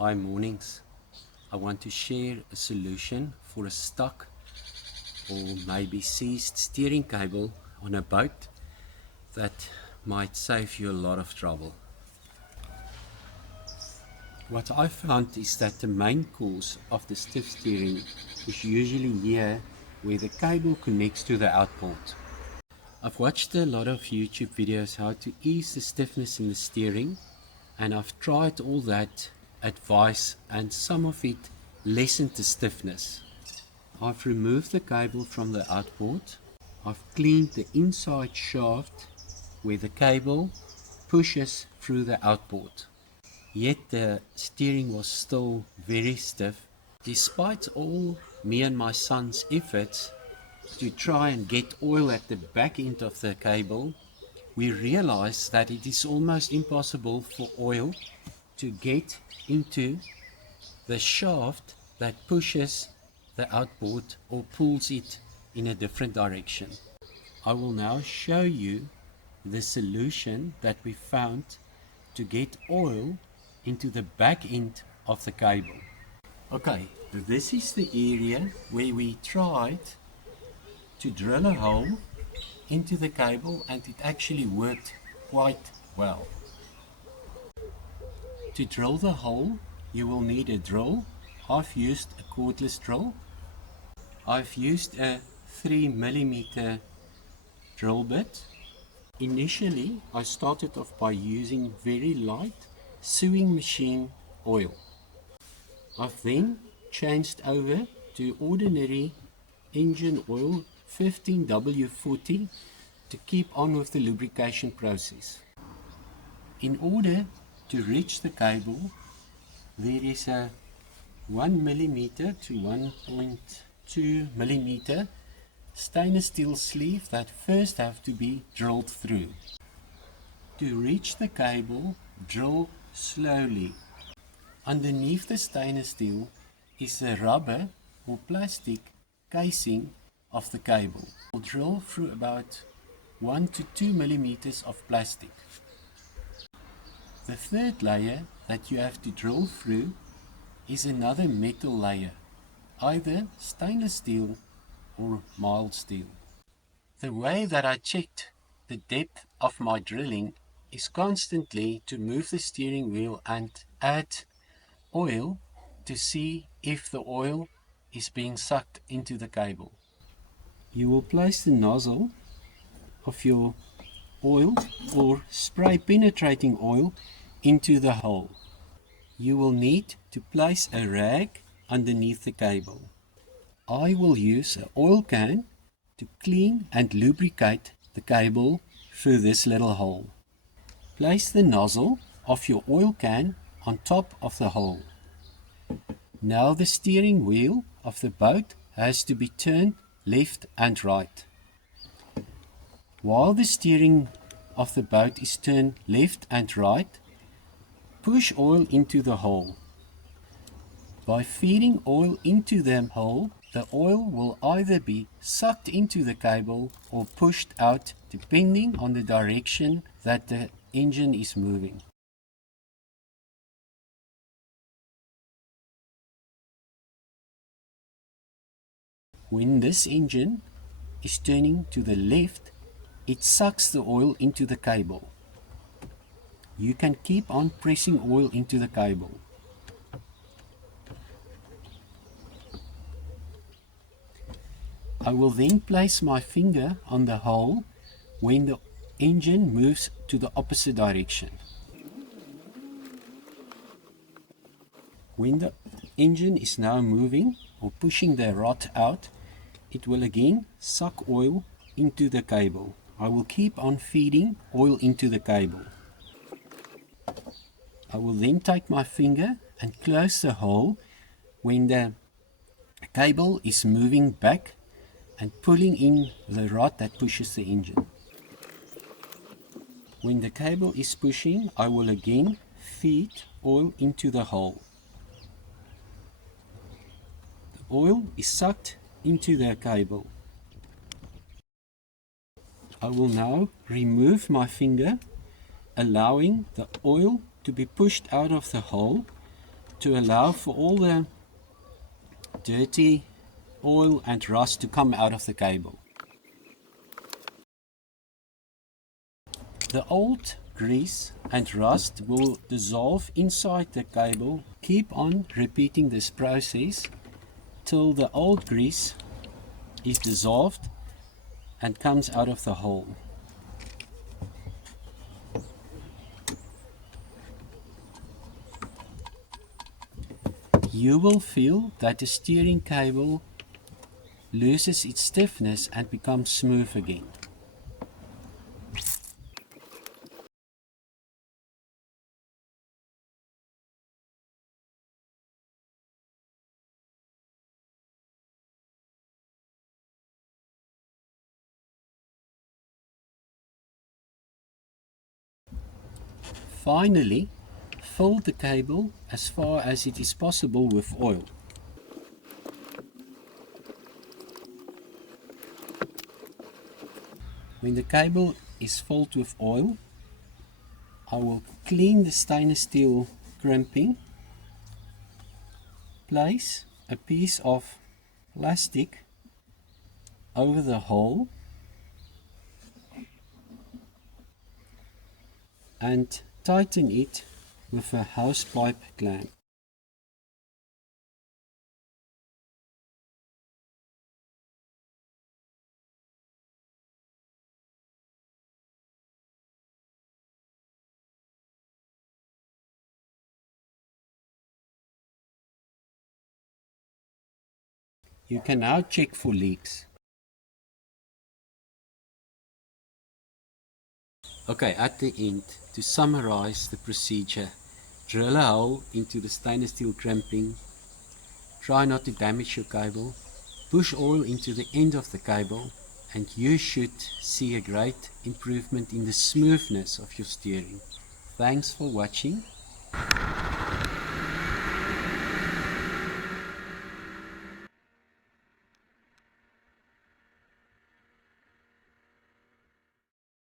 Hi, mornings. I want to share a solution for a stuck or maybe seized steering cable on a boat that might save you a lot of trouble. What I found is that the main cause of the stiff steering is usually here where the cable connects to the outboard. I've watched a lot of YouTube videos how to ease the stiffness in the steering, and I've tried all that advice and some of it lessened the stiffness. I've removed the cable from the outboard. I've cleaned the inside shaft where the cable pushes through the outboard. Yet the steering was still very stiff. Despite all me and my son's efforts to try and get oil at the back end of the cable, we realized that it is almost impossible for oil to get into the shaft that pushes the outboard or pulls it in a different direction. I will now show you the solution that we found to get oil into the back end of the cable. Okay, this is the area where we tried to drill a hole into the cable, and it actually worked quite well. To drill the hole, you will need a drill. I've used a cordless drill. I've used a 3mm drill bit. Initially, I started off by using very light sewing machine oil. I've then changed over to ordinary engine oil 15W40 to keep on with the lubrication process. In order to reach the cable, there is a 1mm to 1.2mm stainless steel sleeve that first have to be drilled through. To reach the cable, drill slowly. Underneath the stainless steel is a rubber or plastic casing of the cable. We'll drill through about 1 to 2mm of plastic. The third layer that you have to drill through is another metal layer, either stainless steel or mild steel. The way that I checked the depth of my drilling is constantly to move the steering wheel and add oil to see if the oil is being sucked into the cable. You will place the nozzle of your oil or spray penetrating oil into the hole. You will need to place a rag underneath the cable. I will use an oil can to clean and lubricate the cable through this little hole. Place the nozzle of your oil can on top of the hole. Now the steering wheel of the boat has to be turned left and right. While the steering of the boat is turned left and right, push oil into the hole. By feeding oil into the hole, the oil will either be sucked into the cable or pushed out depending on the direction that the engine is moving. When this engine is turning to the left, it sucks the oil into the cable. You can keep on pressing oil into the cable. I will then place my finger on the hole when the engine moves to the opposite direction. When the engine is now moving or pushing the rod out, it will again suck oil into the cable. I will keep on feeding oil into the cable. I will then take my finger and close the hole when the cable is moving back and pulling in the rod that pushes the engine. When the cable is pushing, I will again feed oil into the hole. The oil is sucked into the cable. I will now remove my finger, allowing the oil to be pushed out of the hole to allow for all the dirty oil and rust to come out of the cable. The old grease and rust will dissolve inside the cable. Keep on repeating this process till the old grease is dissolved and comes out of the hole. You will feel that the steering cable loses its stiffness and becomes smooth again. Finally, fill the cable as far as it is possible with oil. When the cable is filled with oil, I will clean the stainless steel crimping. Place a piece of plastic over the hole and tighten it with a hose pipe clamp. You can now check for leaks. Okay, at the end, to summarize the procedure, drill a hole into the stainless steel crimping. Try not to damage your cable. Push oil into the end of the cable and you should see a great improvement in the smoothness of your steering. Thanks for watching.